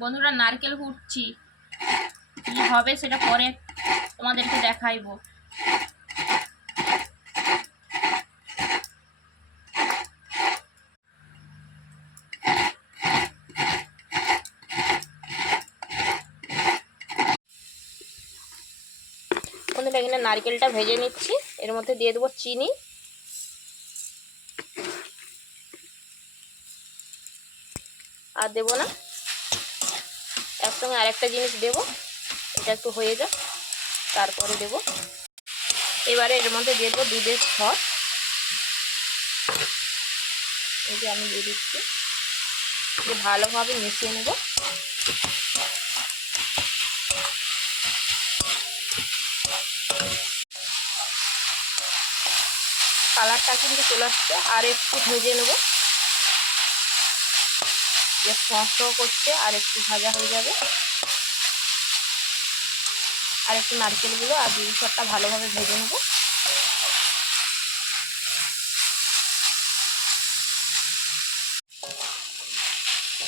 বন্ধুরা নারকেল কুটছি, কি হবে সেটা পরে তোমাদেরকে দেখাইবো। বন্ধুরা এখানে নারকেলটা ভেজে নিচ্ছি, এর মধ্যে দিয়ে দেবো চিনি, আর দেবো না, একসঙ্গে আরেকটা জিনিস দেবো, এটা একটু হয়ে যাক তারপরে দেবো। এবারে এর মধ্যে দিয়ে দেবো দুধের সর, এই যে আমি দিয়ে দিচ্ছি, ভালোভাবে মিশিয়ে নেব। কালারটা কিন্তু চলে আসছে, আর একটু ভেজে নেব, যে স্পষ্ট করছে আর একটু ভাজা হয়ে যাবে। আর একটু নারকেলগুলো আর দুধের সরটা ভালোভাবে ভেজে নেব।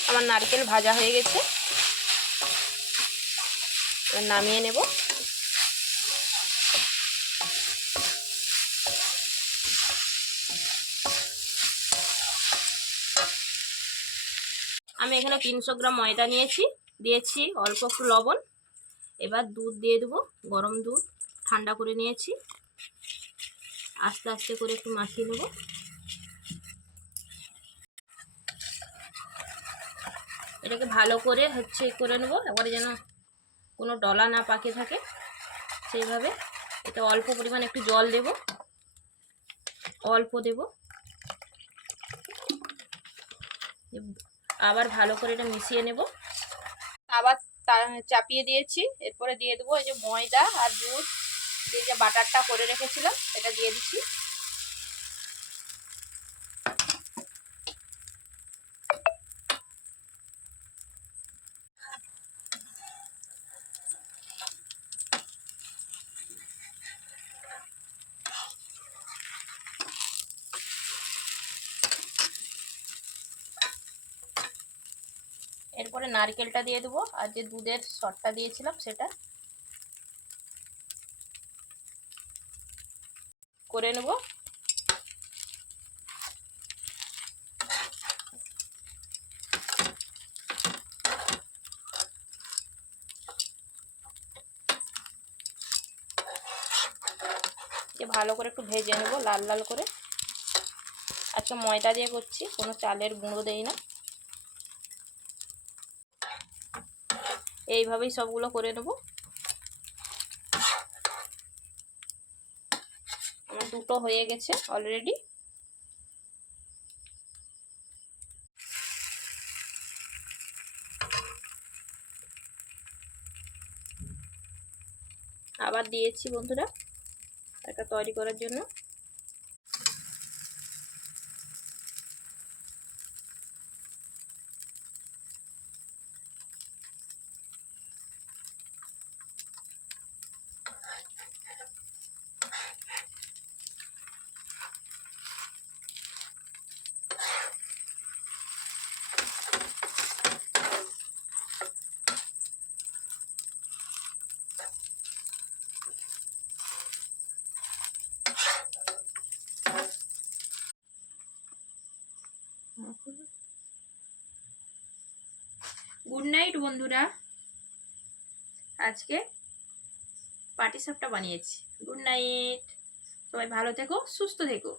আমার নারকেল ভাজা হয়ে গেছে, এবার নামিয়ে নেব। আমি এখানে 300 গ্রাম ময়দা নিয়েছি, দিয়েছি অল্প একটু লবণ। এবার দুধ দিয়ে দেবো, গরম দুধ ঠান্ডা করে নিয়েছি, আস্তে আস্তে করে একটু মাখিয়ে নেব। এটাকে ভালো করে করে নেব, এবারে যেন কোনো ডলা না পাকে থাকে সেইভাবে। এতে অল্প পরিমাণ একটু জল দেব, অল্প দেব, আবার ভালো করে এটা মিশিয়ে নেব। আবার চাপিয়ে দিয়েছি, এরপরে দিয়ে দেবো এই যে ময়দা আর দুধ দিয়ে যে বাটারটা করে রেখেছিলাম সেটা দিয়ে দিচ্ছি। এরপরে নারকেলটা দিয়ে দেবো, আর যে দুধের সরটা দিয়েছিলাম সেটা করে নেব। ভালো করে একটু ভেজে নেব লাল লাল করে। আজকে ময়দা দিয়ে করছি, কোনো চালের গুঁড়ো দেই না। এইভাবেই সবগুলো করে নেব। আমার দুটো হয়ে গেছে অলরেডি। আবার দিয়েছি বন্ধুরা এটা তৈরি করার জন্য। গুড নাইট বন্ধুরা, আজকে পাটিসাপটা বানিয়েছি। গুড নাইট, সবাই ভালো থেকো, সুস্থ থেকো।